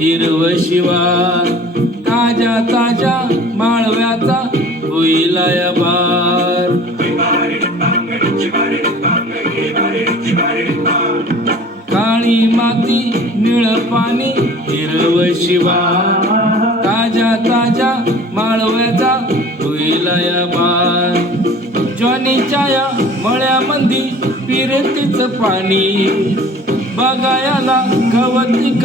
हिरव शिवार, ताज्या ताज्या माळव्याचा होईल बार. काळी माती निळ पाणी हिरव शिवार, ताज्या ताज्या माळव्याचा होईल बार. जॉनीच्या या मळ्यामंदी फिरतीच पाणी, बघायला गवतिक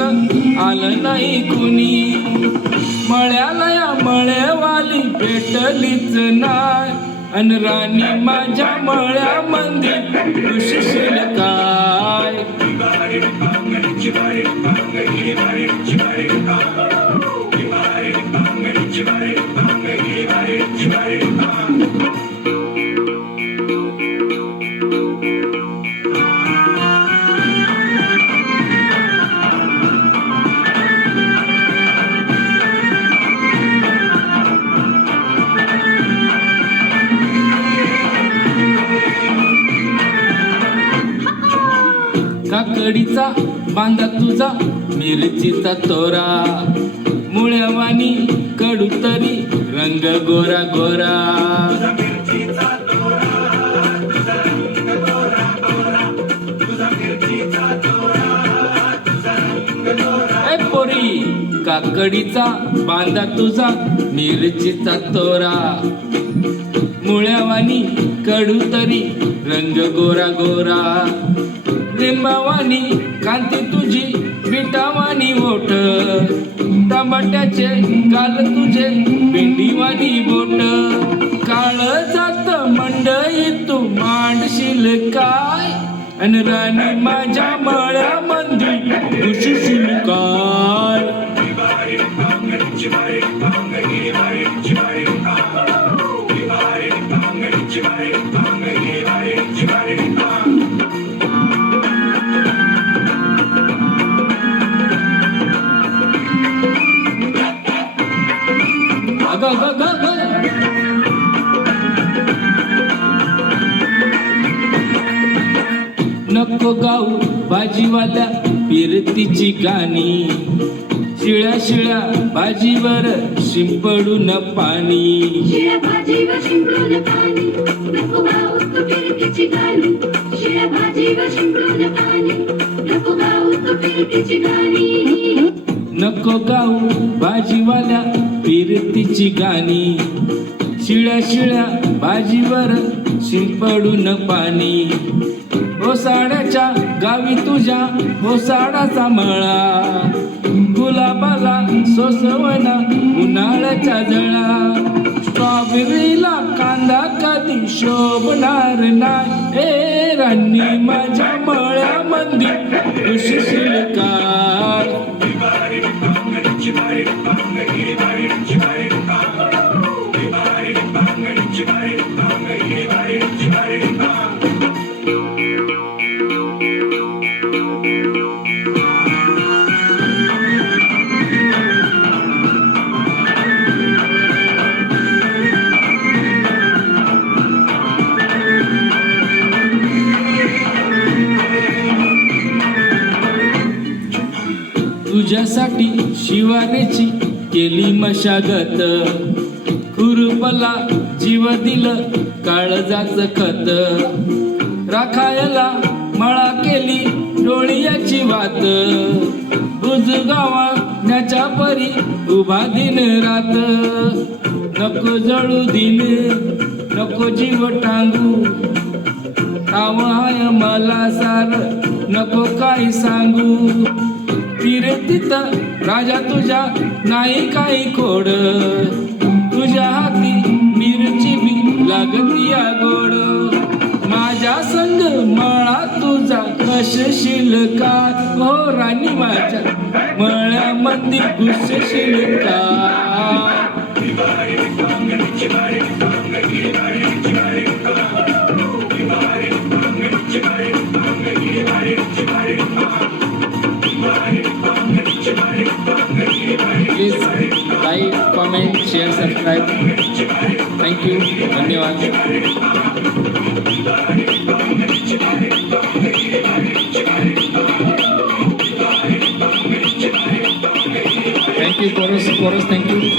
आलं नाही कुणी. मळ्याला या मळेवाली भेटलीच नाय, अन राणी माझ्या मळ्यामंदी खुशीशील काय. काकडीचा बांधा तुझा मिरचीचा तोरा, मुळ्यावानी कडू तरी रंग गोरा गोरा. ए पोरी, काकडीचा बांधा तुझा मिरचीचा तोरा, मुळ्यावानी कडू तरी रंग गोरा गोरा. लिंबावानी कांती तुझी बिटावानी ओठ, टमाट्याचे गाल तुझे भेंडीवानी बोट. काळ जात मंडई तू मांडशील काय, अन राणी माझ्या मळ्यामंदी खुशीशील काय. नको गाऊ भाजीवाल्या फिरतीची गाणी, शिळ्या शिळ्या भाजीवर शिंपडून पाणी. शिळ्या भाजीवर शिंपडून पाणी, नको गाऊ तू फिरतीची गाणी. शिळ्या भाजीवर शिंपडून पाणी, नको गाऊ तू फिरतीची गाणी. नको गाऊ भाजीवाल्या फिरतीची गाणी, शिळ्या शिळ्या भाजीवर शिंपडून पाणी. ओसाड्याच्या गावी तुझ्या ओसाडाचा मळा, गुलाबाला सोसवना उन्हाळ्याच्या जळा. स्ट्रॉबेरीला कांदा कधी शोभणार नाही, ए राणी माझ्या मळ्यामंदी खुशीशील काय. तुझ्यासाठी शिवारेची केली मशागत, खुरपला जीव दिलं काळजाचं खत. राखायला मळा केली डोळ्याची वात, बुजगावाण्याच्या परी उभा दिन रात. नको जळू दिन, नको जीव टांगू, ठाव हाय मला सार नको काही सांगू. फिरतीत राजा तुझ्या नाही काही खोड, तुझ्या हाती मिरची बी लागती या गोड. माझ्या संग मळा तुझा कशशील काय, हो राणी माझ्या मळ्यामध्ये घुसशील काय. Please like, comment, share, subscribe. Thank you. धन्यवाद. For us. थँक्यू.